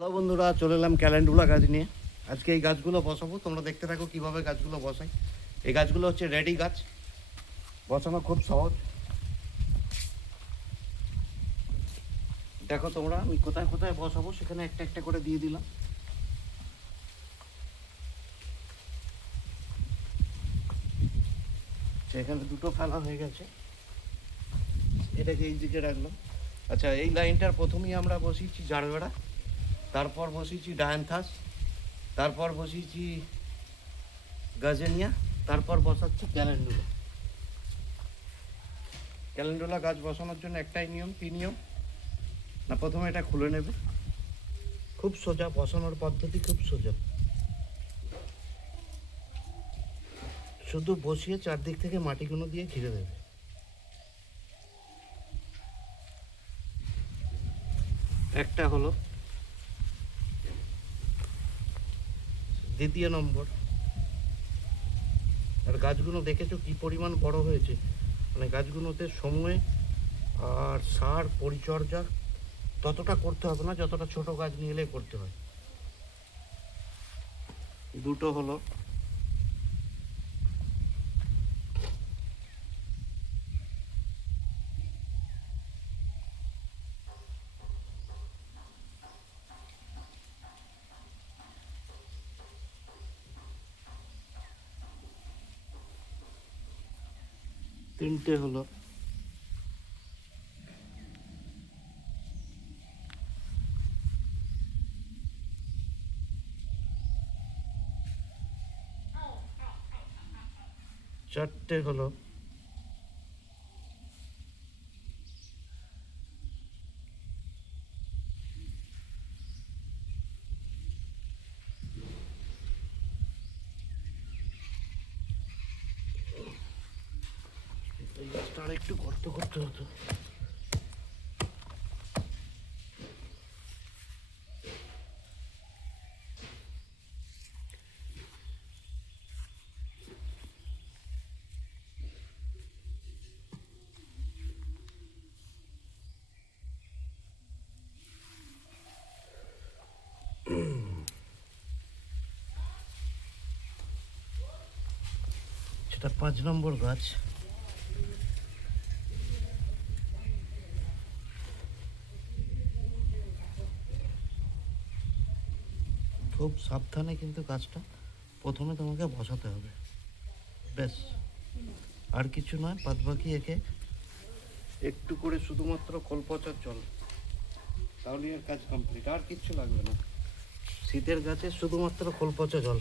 Hello বন্ধুরা, চলে এলাম ক্যালেন্ডুলা গাছ নিয়ে। আজকে এই গাছগুলো বসাবো, তোমরা দেখতে থাকো কীভাবে গাছগুলো বসাই। এই গাছগুলো হচ্ছে রেডি গাছ, বসানো খুব সহজ। দেখো তোমরা, আমি কোথায় কোথায় বসাবো সেখানে একটা একটা করে দিয়ে দিলাম। সেখানে দুটো ফেলা হয়ে গেছে, এটাকে এই দিকে রাখলাম। আচ্ছা, এই লাইনটার প্রথমেই আমরা বসিয়েছি জারবেরা, তারপর বসিয়েছি ডায়ান্থাস, তারপর বসিয়েছি গাজেনিয়া, তারপর বসাচ্ছি ক্যালেন্ডুলা। ক্যালেন্ডুলা গাছ বসানোর জন্য একটাই নিয়ম, কী নিয়ম না, প্রথমে এটা খুলে নেবে। খুব সোজা, বসানোর পদ্ধতি খুব সোজা। শুধু বসিয়ে চারদিক থেকে মাটিগুলো দিয়ে ঘিরে দেবে। একটা হলো। দ্বিতীয় নম্বর, আর গাছগুলো দেখেছো কি পরিমাণ বড় হয়েছে, মানে গাছগুলোতে সময় আর সার পরিচর্যা ততটা করতে হবে না যতটা ছোট গাছ নিয়ে এলে করতে হয়। দুটো হলো। তিনটে হলো। চারটে হলো। এই গাছটা আর একটু গর্ত করতে হতো। সেটা 5 নম্বর গাছ। খুব সাবধানে কিন্তু গাছটা প্রথমে তোমাকে বসাতে হবে, ব্যাস। আর কিছু নয়, বাদ বাকি একে একটু করে শুধুমাত্র খোল পচার জল, তাহলে এর কাজ কমপ্লিট, আর কিচ্ছু লাগবে না। শীতের গাছে শুধুমাত্র খোল পচা জল।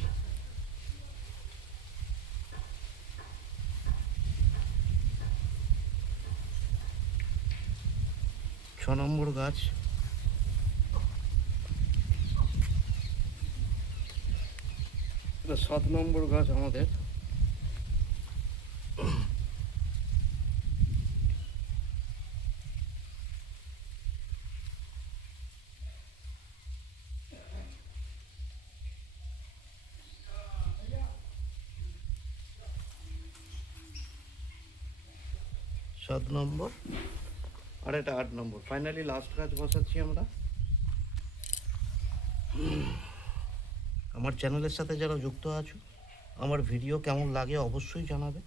6 নম্বর গাছ। এটা 7 নম্বর গাছ আমাদের। সাত নম্বর, আর এটা 8 নম্বর। ফাইনালি লাস্ট গাছ বসাচ্ছি আমরা। আমার চ্যানেলের সাথে যারা যুক্ত আছো, আমার ভিডিও কেমন লাগে অবশ্যই জানাবে।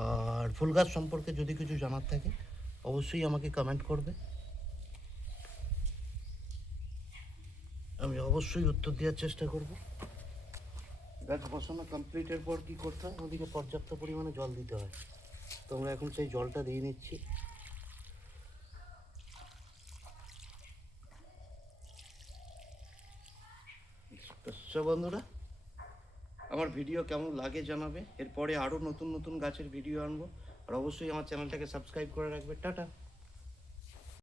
আর ফুল গাছ সম্পর্কে যদি কিছু জানার থাকে অবশ্যই আমাকে কমেন্ট করবে, আমি অবশ্যই উত্তর দেওয়ার চেষ্টা করব। গাছ বসানো কমপ্লিটের পর কী করতে হয়, ওদিকে পর্যাপ্ত পরিমাণে জল দিতে হয়। তোমরা এখন সেই জলটা দিয়ে নিচ্ছি। তো বন্ধুরা, আমার ভিডিও কেমন লাগে জানাবে। এরপরে আরও নতুন নতুন গাছের ভিডিও আনবো, আর অবশ্যই আমার চ্যানেলটাকে সাবস্ক্রাইব করে রাখবে। টাটা।